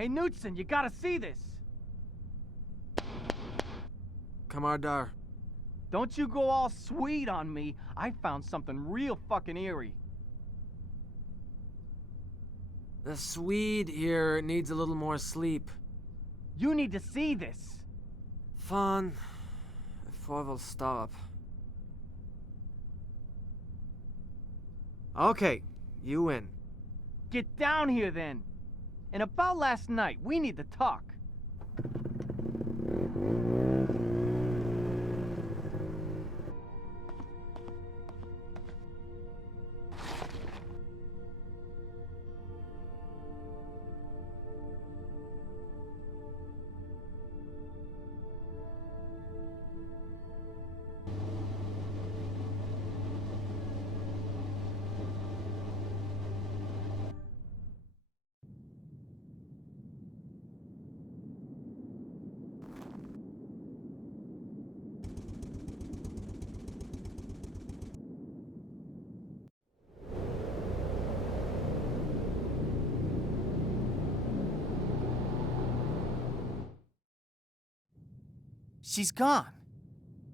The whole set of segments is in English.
Hey, Knudsen, you gotta see this! Kamardar. Don't you go all sweet on me. I found something real fucking eerie. The Swede here needs a little more sleep. You need to see this. Fan, får väl stop. Okay, you win. Get down here then. And about last night, we need to talk. She's gone.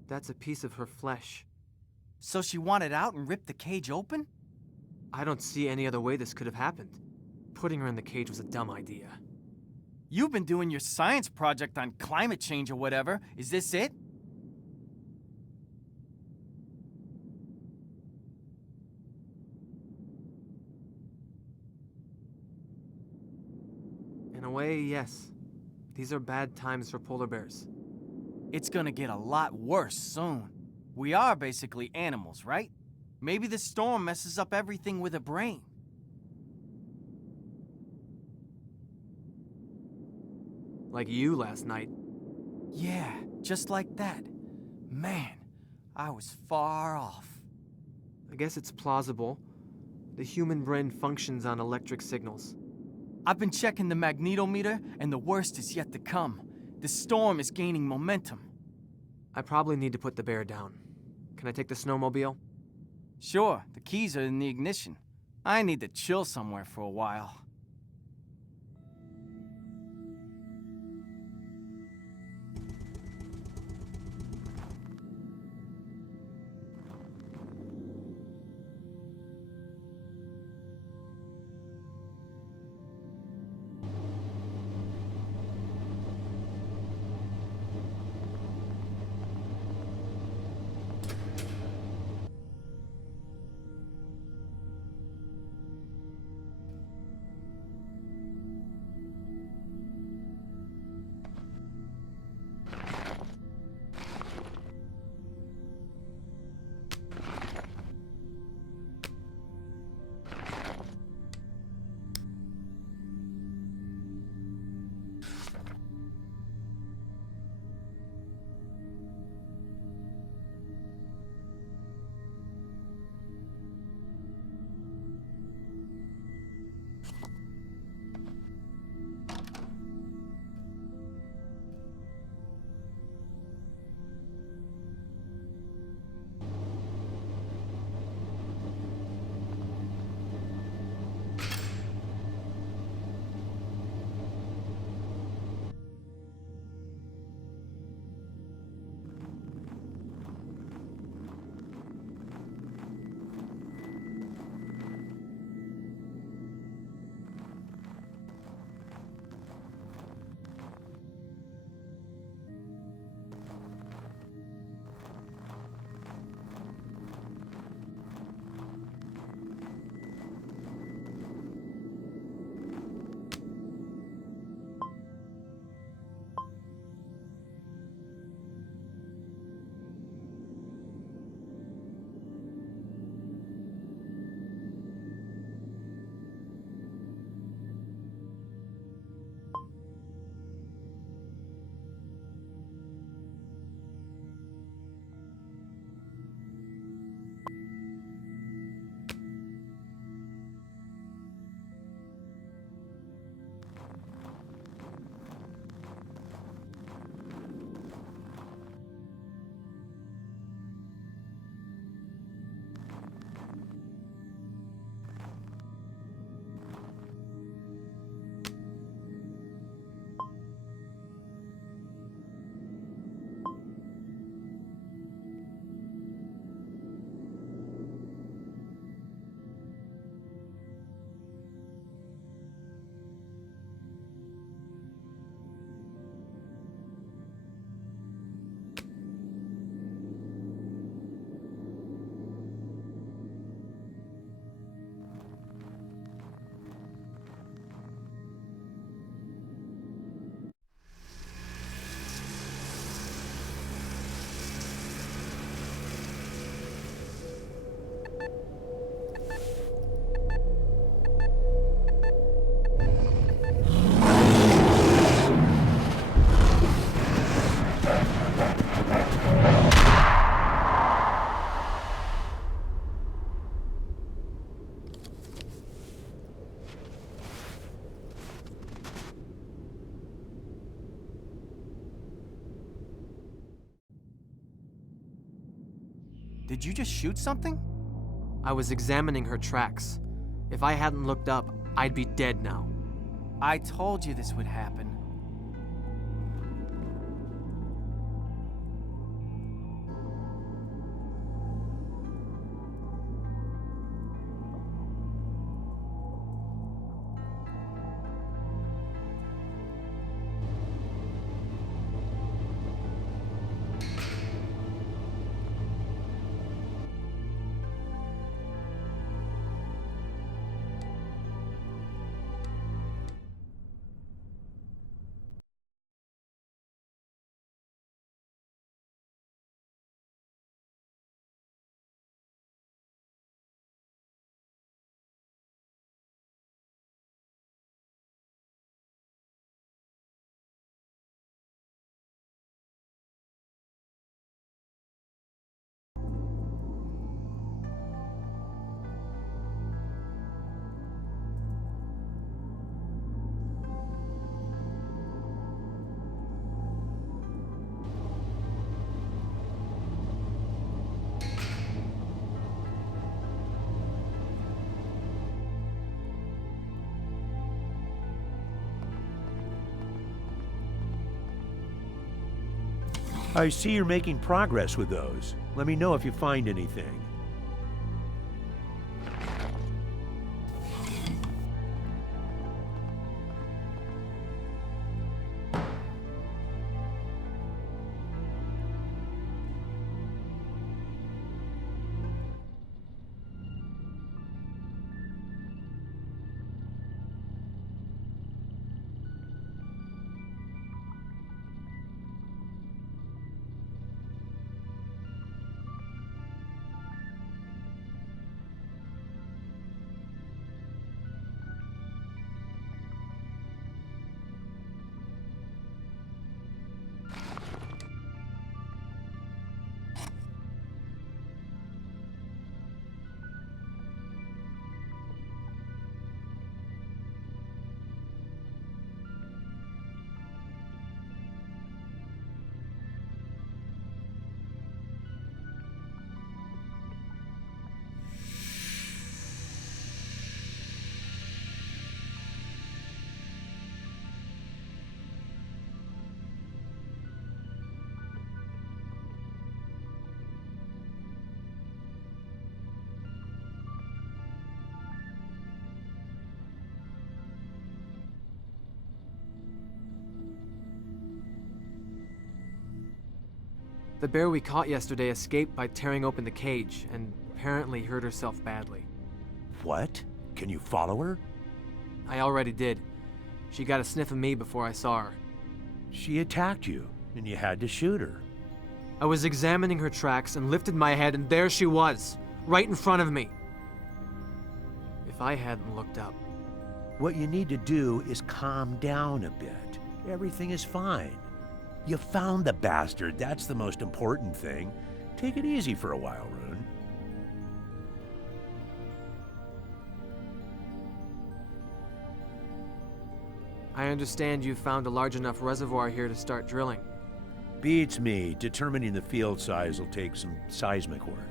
That's a piece of her flesh. So she wanted out and ripped the cage open? I don't see any other way this could have happened. Putting her in the cage was a dumb idea. You've been doing your science project on climate change or whatever. Is this it? In a way, yes. These are bad times for polar bears. It's gonna get a lot worse soon. We are basically animals, right? Maybe the storm messes up everything with a brain. Like you last night. Yeah, just like that. Man, I was far off. I guess it's plausible. The human brain functions on electric signals. I've been checking the magnetometer, and the worst is yet to come. The storm is gaining momentum. I probably need to put the bear down. Can I take the snowmobile? Sure, the keys are in the ignition. I need to chill somewhere for a while. Did you just shoot something? I was examining her tracks. If I hadn't looked up, I'd be dead now. I told you this would happen. I see you're making progress with those. Let me know if you find anything. The bear we caught yesterday escaped by tearing open the cage, and apparently hurt herself badly. What? Can you follow her? I already did. She got a sniff of me before I saw her. She attacked you, and you had to shoot her. I was examining her tracks and lifted my head, and there she was, right in front of me. If I hadn't looked up. What you need to do is calm down a bit. Everything is fine. You found the bastard, that's the most important thing. Take it easy for a while, Rune. I understand you found a large enough reservoir here to start drilling. Beats me. Determining the field size will take some seismic work.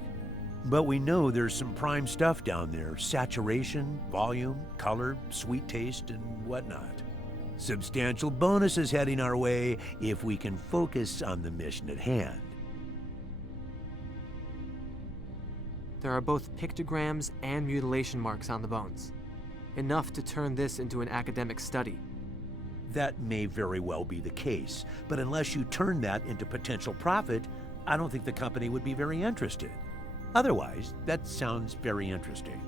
But we know there's some prime stuff down there. Saturation, volume, color, sweet taste, and whatnot. Substantial bonuses heading our way if we can focus on the mission at hand. There are both pictograms and mutilation marks on the bones. Enough to turn this into an academic study. That may very well be the case, but unless you turn that into potential profit, I don't think the company would be very interested. Otherwise, that sounds very interesting.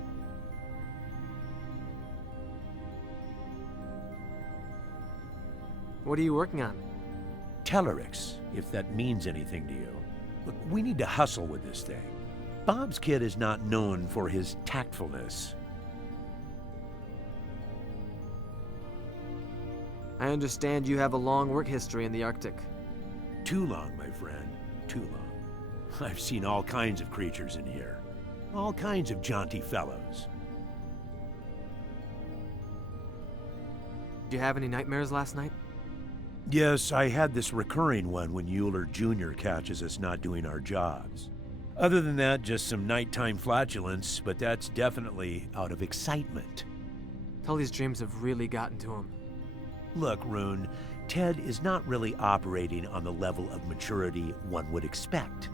What are you working on? LaTanaDiMrX, if that means anything to you. Look, we need to hustle with this thing. Bob's kid is not known for his tactfulness. I understand you have a long work history in the Arctic. Too long, my friend, too long. I've seen all kinds of creatures in here. All kinds of jaunty fellows. Did you have any nightmares last night? Yes, I had this recurring one when Euler Jr. catches us not doing our jobs. Other than that, just some nighttime flatulence, but that's definitely out of excitement. Tully's dreams have really gotten to him. Look, Rune, Ted is not really operating on the level of maturity one would expect.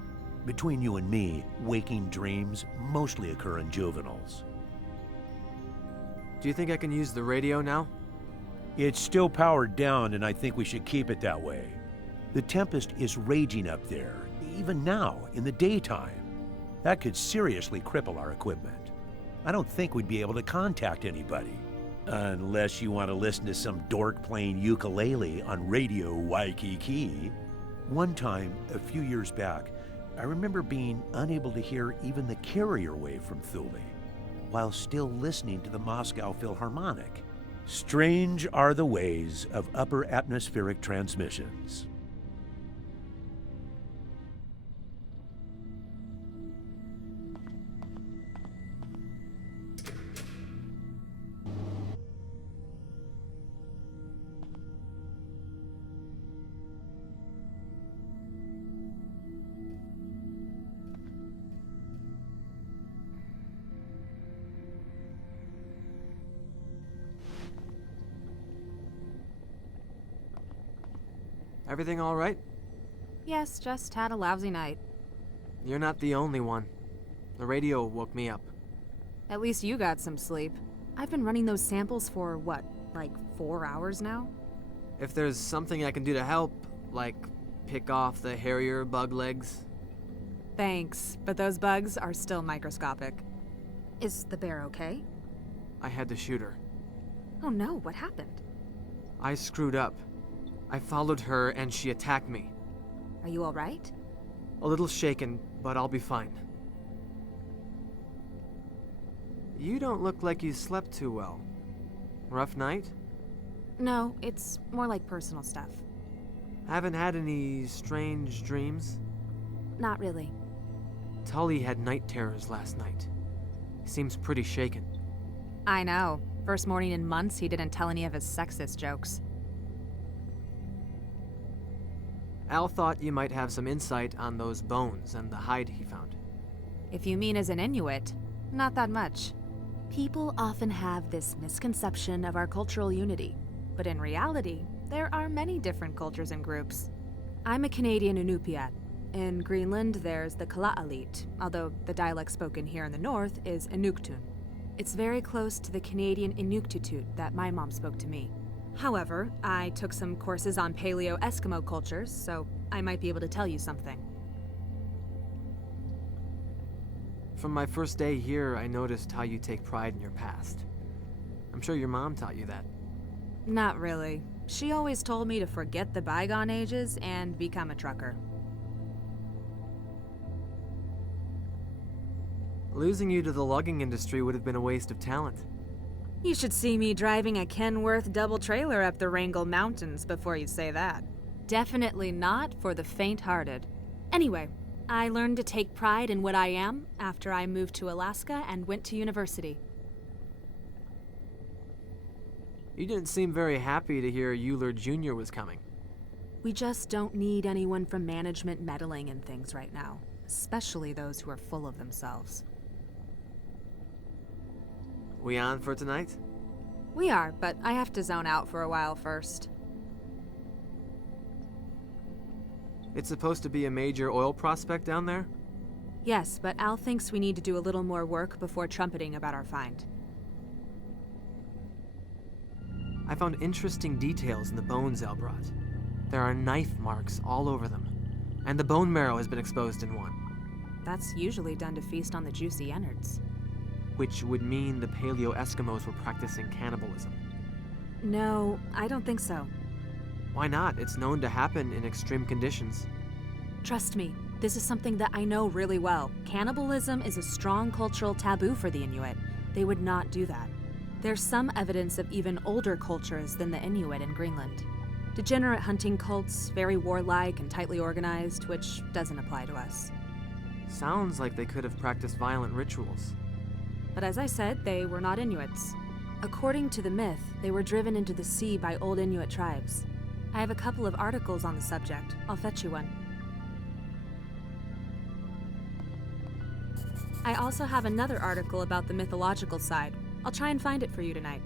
Between you and me, waking dreams mostly occur in juveniles. Do you think I can use the radio now? It's still powered down, and I think we should keep it that way. The tempest is raging up there, even now, in the daytime. That could seriously cripple our equipment. I don't think we'd be able to contact anybody. Unless you want to listen to some dork playing ukulele on Radio Waikiki. One time, a few years back, I remember being unable to hear even the carrier wave from Cthulhu, while still listening to the Moscow Philharmonic. Strange are the ways of upper atmospheric transmissions. Everything all right? Yes, just had a lousy night. You're not the only one. The radio woke me up. At least you got some sleep. I've been running those samples for, what, like 4 hours now? If there's something I can do to help, like pick off the hairier bug legs. Thanks, but those bugs are still microscopic. Is the bear okay? I had to shoot her. Oh no, what happened? I screwed up. I followed her and she attacked me. Are you alright? A little shaken, but I'll be fine. You don't look like you slept too well. Rough night? No, it's more like personal stuff. Haven't had any strange dreams? Not really. Tully had night terrors last night. He seems pretty shaken. I know. First morning in months, he didn't tell any of his sexist jokes. Al thought you might have some insight on those bones and the hide he found. If you mean as an Inuit, not that much. People often have this misconception of our cultural unity, but in reality, there are many different cultures and groups. I'm a Canadian Inupiat. In Greenland, there's the Kalaallit, although the dialect spoken here in the north is Inuktun. It's very close to the Canadian Inuktitut that my mom spoke to me. However, I took some courses on Paleo-Eskimo cultures, so I might be able to tell you something. From my first day here, I noticed how you take pride in your past. I'm sure your mom taught you that. Not really. She always told me to forget the bygone ages and become a trucker. Losing you to the logging industry would have been a waste of talent. You should see me driving a Kenworth double trailer up the Wrangell Mountains before you say that. Definitely not for the faint-hearted. Anyway, I learned to take pride in what I am after I moved to Alaska and went to university. You didn't seem very happy to hear Euler Jr. was coming. We just don't need anyone from management meddling in things right now, especially those who are full of themselves. We on for tonight? We are, but I have to zone out for a while first. It's supposed to be a major oil prospect down there? Yes, but Al thinks we need to do a little more work before trumpeting about our find. I found interesting details in the bones Al brought. There are knife marks all over them, and the bone marrow has been exposed in one. That's usually done to feast on the juicy innards. Which would mean the Paleo-Eskimos were practicing cannibalism. No, I don't think so. Why not? It's known to happen in extreme conditions. Trust me, this is something that I know really well. Cannibalism is a strong cultural taboo for the Inuit. They would not do that. There's some evidence of even older cultures than the Inuit in Greenland. Degenerate hunting cults, very warlike and tightly organized, which doesn't apply to us. Sounds like they could have practiced violent rituals. But as I said, they were not Inuits. According to the myth, they were driven into the sea by old Inuit tribes. I have a couple of articles on the subject. I'll fetch you one. I also have another article about the mythological side. I'll try and find it for you tonight.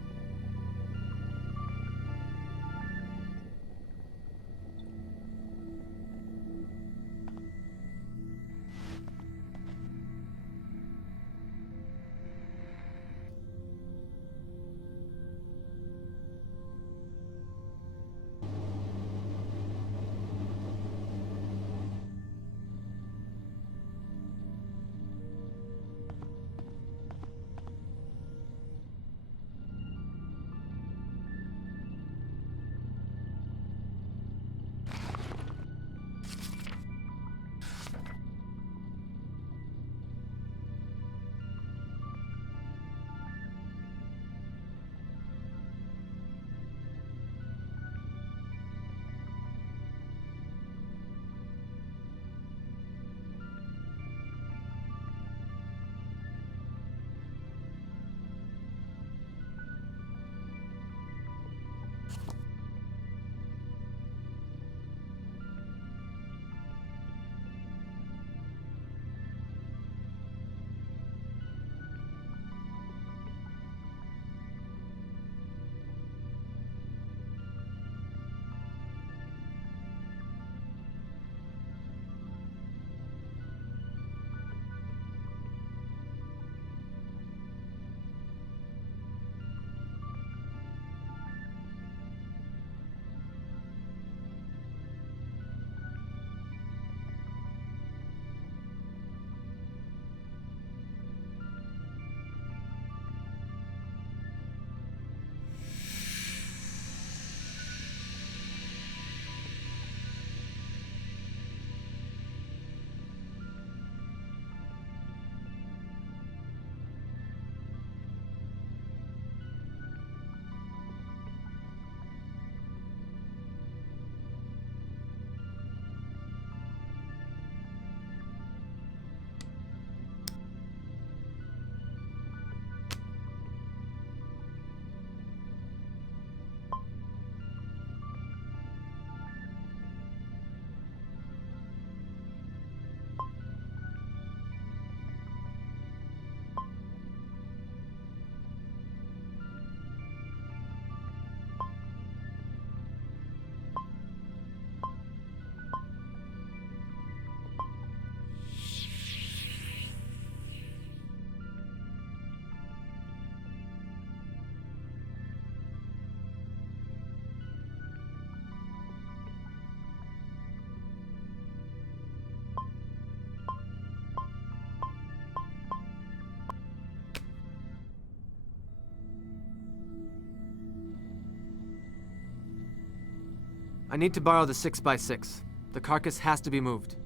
I need to borrow the 6x6. The carcass has to be moved.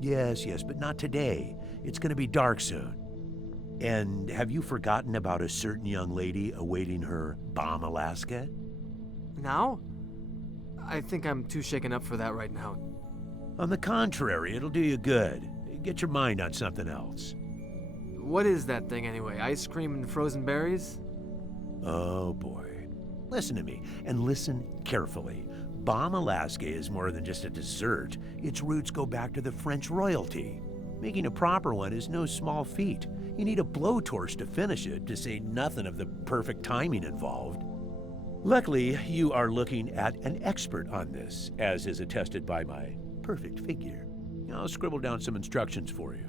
Yes, but not today. It's gonna be dark soon. And have you forgotten about a certain young lady awaiting her bomb Alaska? Now? I think I'm too shaken up for that right now. On the contrary, it'll do you good. Get your mind on something else. What is that thing anyway? Ice cream and frozen berries? Oh boy. Listen to me, and listen carefully. Bomb Alaska is more than just a dessert. Its roots go back to the French royalty. Making a proper one is no small feat. You need a blowtorch to finish it, to say nothing of the perfect timing involved. Luckily, you are looking at an expert on this, as is attested by my perfect figure. I'll scribble down some instructions for you.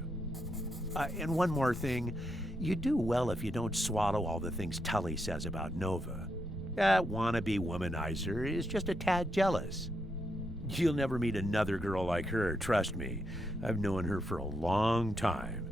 And one more thing, you do well if you don't swallow all the things Tully says about Nova. That wannabe womanizer is just a tad jealous. You'll never meet another girl like her, trust me. I've known her for a long time.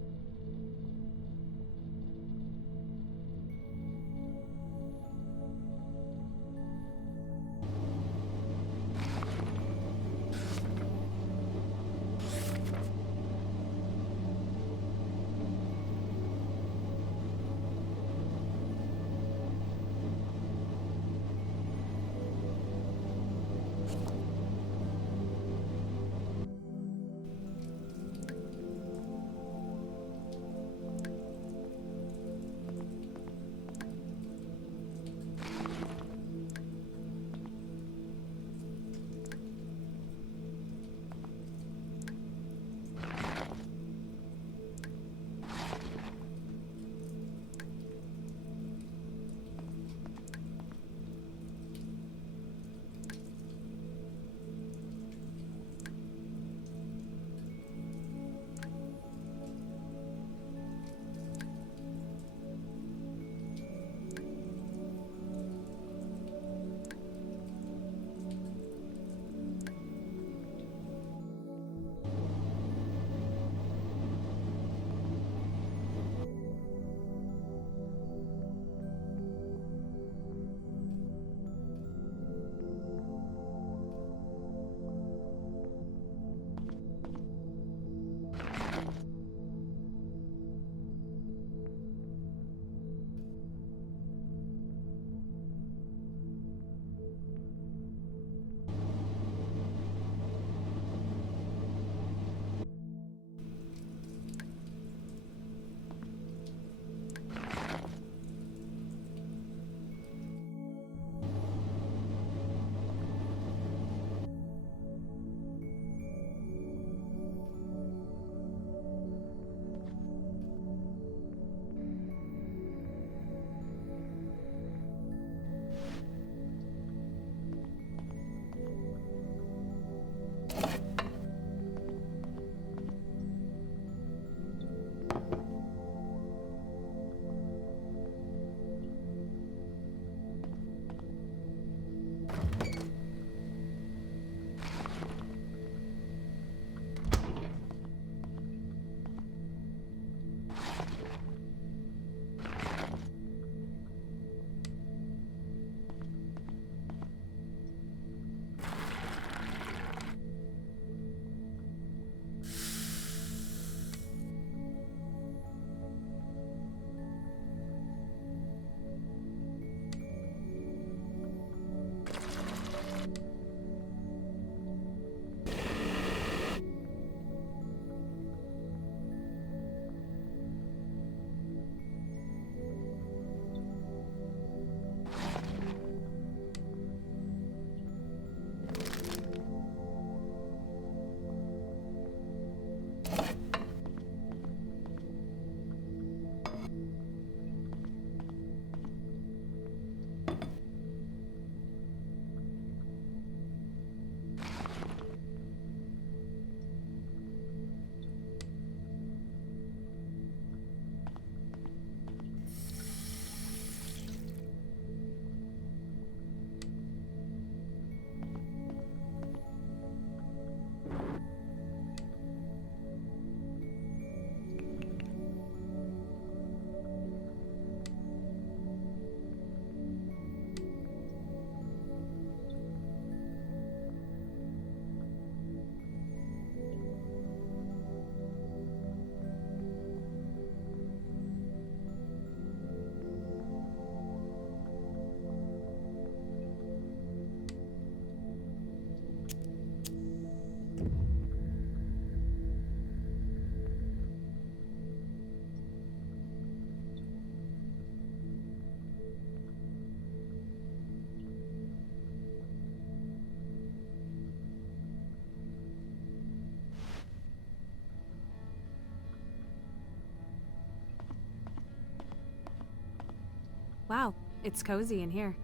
Wow, it's cozy in here.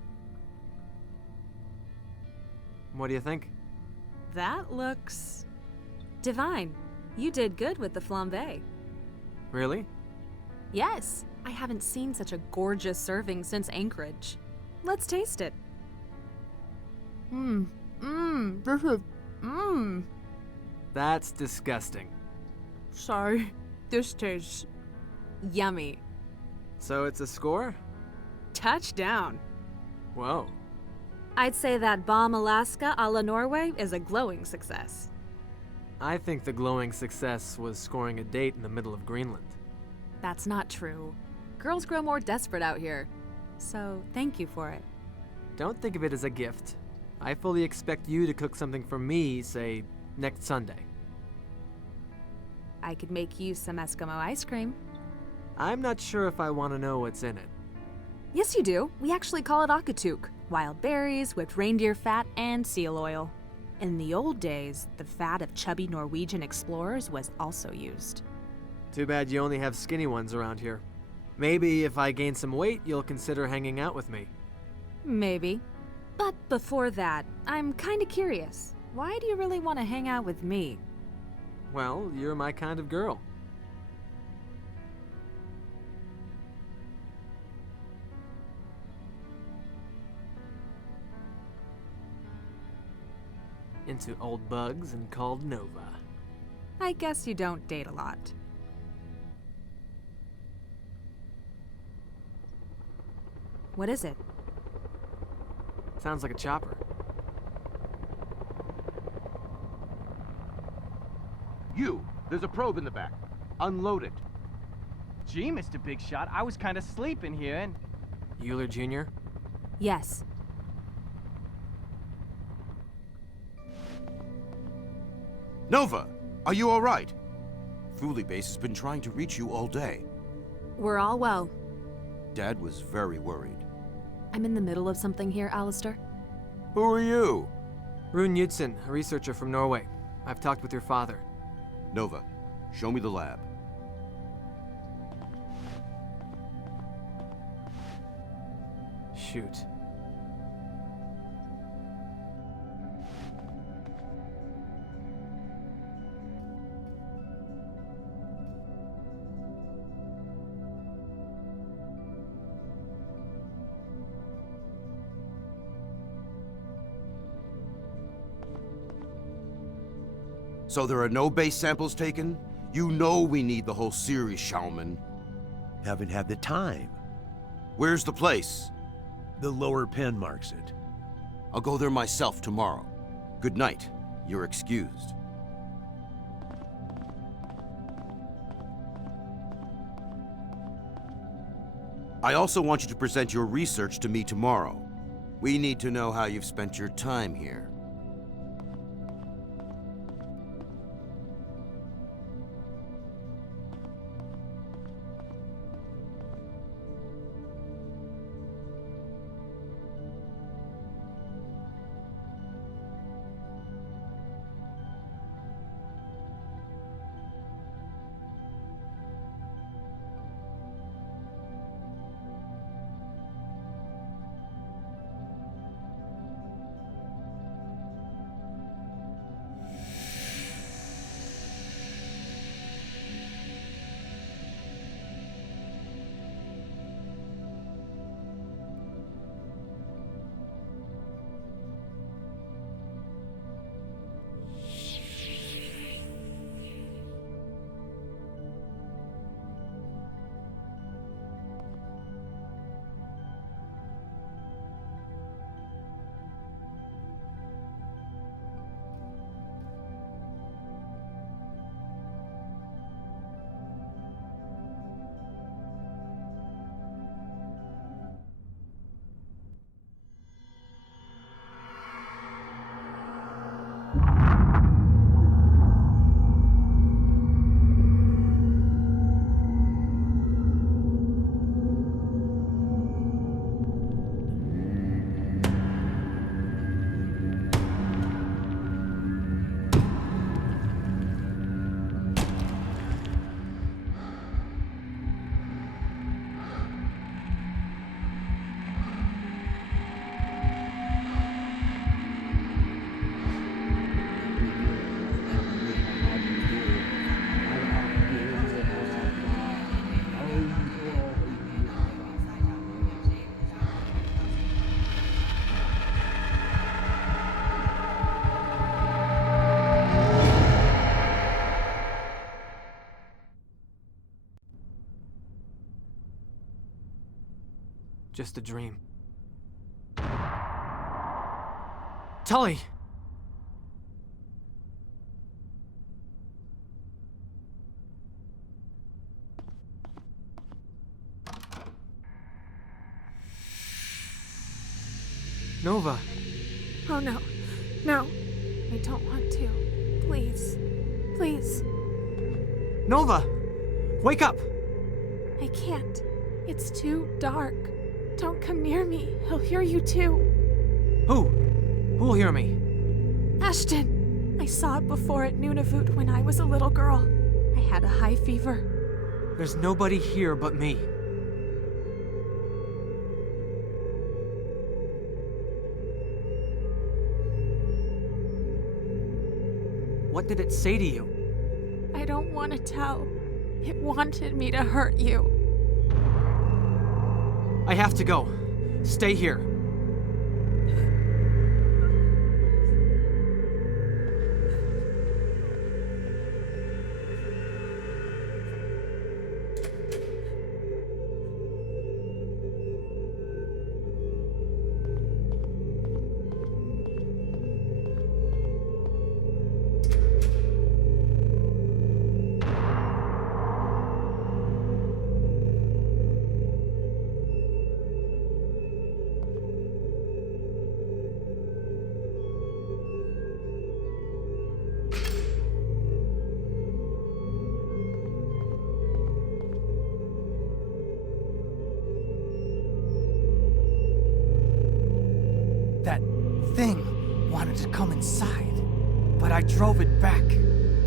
What do you think? That looks divine. You did good with the flambe. Really? Yes, I haven't seen such a gorgeous serving since Anchorage. Let's taste it. This is, That's disgusting. Sorry, this tastes yummy. So it's a score? Touchdown. Whoa. I'd say that Bomb Alaska a la Norway is a glowing success. I think the glowing success was scoring a date in the middle of Greenland. That's not true. Girls grow more desperate out here. So, thank you for it. Don't think of it as a gift. I fully expect you to cook something for me, say, next Sunday. I could make you some Eskimo ice cream. I'm not sure if I want to know what's in it. Yes, you do. We actually call it akatuk. Wild berries with reindeer fat and seal oil. In the old days, the fat of chubby Norwegian explorers was also used. Too bad you only have skinny ones around here. Maybe if I gain some weight, you'll consider hanging out with me. Maybe. But before that, I'm kinda curious. Why do you really want to hang out with me? Well, you're my kind of girl. Into old bugs and called Nova. I guess you don't date a lot. What is it? Sounds like a chopper. There's a probe in the back. Unload it. Gee, Mr. Big Shot, I was kind of sleeping here and... Euler Jr.? Yes. Nova, are you all right? Thule Base has been trying to reach you all day. We're all well. Dad was very worried. I'm in the middle of something here, Alistair. Who are you? Rune Knudsen, a researcher from Norway. I've talked with your father. Nova, show me the lab. Shoot. So there are no base samples taken? You know we need the whole series, Shaman. Haven't had the time. Where's the place? The lower pin marks it. I'll go there myself tomorrow. Good night. You're excused. I also want you to present your research to me tomorrow. We need to know how you've spent your time here. Just a dream. Tully! Nova. Oh no. No. I don't want to. Please. Please. Nova! Wake up! I can't. It's too dark. Don't come near me. He'll hear you too. Who? Who'll hear me? Ashton! I saw it before at Nunavut when I was a little girl. I had a high fever. There's nobody here but me. What did it say to you? I don't want to tell. It wanted me to hurt you. I have to go. Stay here. That thing wanted to come inside, but I drove it back.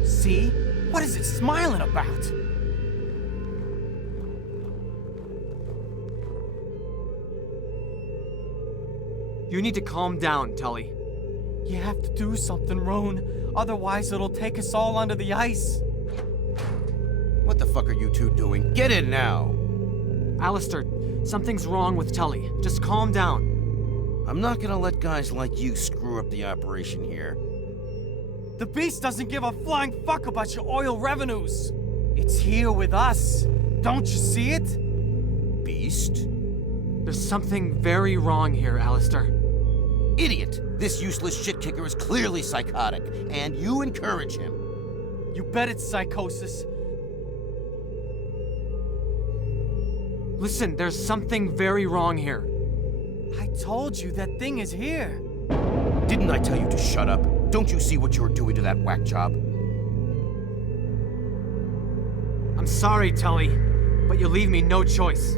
See? What is it smiling about? You need to calm down, Tully. You have to do something, Roan. Otherwise, it'll take us all under the ice. What the fuck are you two doing? Get in now! Alistair, something's wrong with Tully. Just calm down. I'm not gonna let guys like you screw up the operation here. The beast doesn't give a flying fuck about your oil revenues. It's here with us. Don't you see it? Beast? There's something very wrong here, Alistair. Idiot! This useless shit kicker is clearly psychotic, and you encourage him. You bet it's psychosis. Listen, there's something very wrong here. I told you that thing is here. Didn't I tell you to shut up? Don't you see what you're doing to that whack job? I'm sorry, Tully, but you leave me no choice.